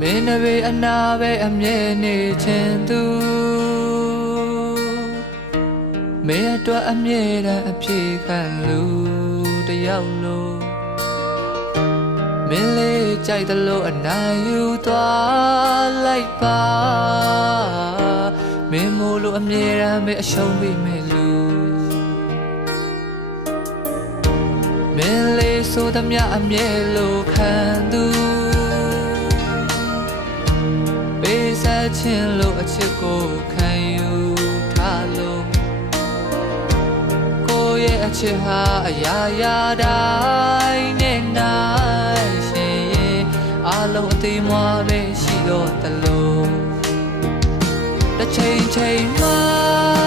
မင်းနဘေးအနာပဲအမြဲနေခြင်းသူမင်းအတွက်အမြဲတမ်းအဖြေခံလူတယောက်လို့မင်းလေးကြိုက်တယ်လို့အနိုင်ယူသွားလိုက်ပါမင်းမို့လို့အမြဲတမ်းပဲအရှုံးပေးမယ်လူမင်းလေးဆိုသမျှအမြဲလို့ခံသူပေးဆက်ခြင်းလို့အချစ်ကိုခံယူထားလို့ကိုယ့်ရဲ့အချစ်ဟာအရာရာတိုင်းနဲ့နိုင်ရှင်ရဲ့အလုံးအသေးမွားပဲရှိတော့တလို့တစ်ချိန်ချိန်မှာ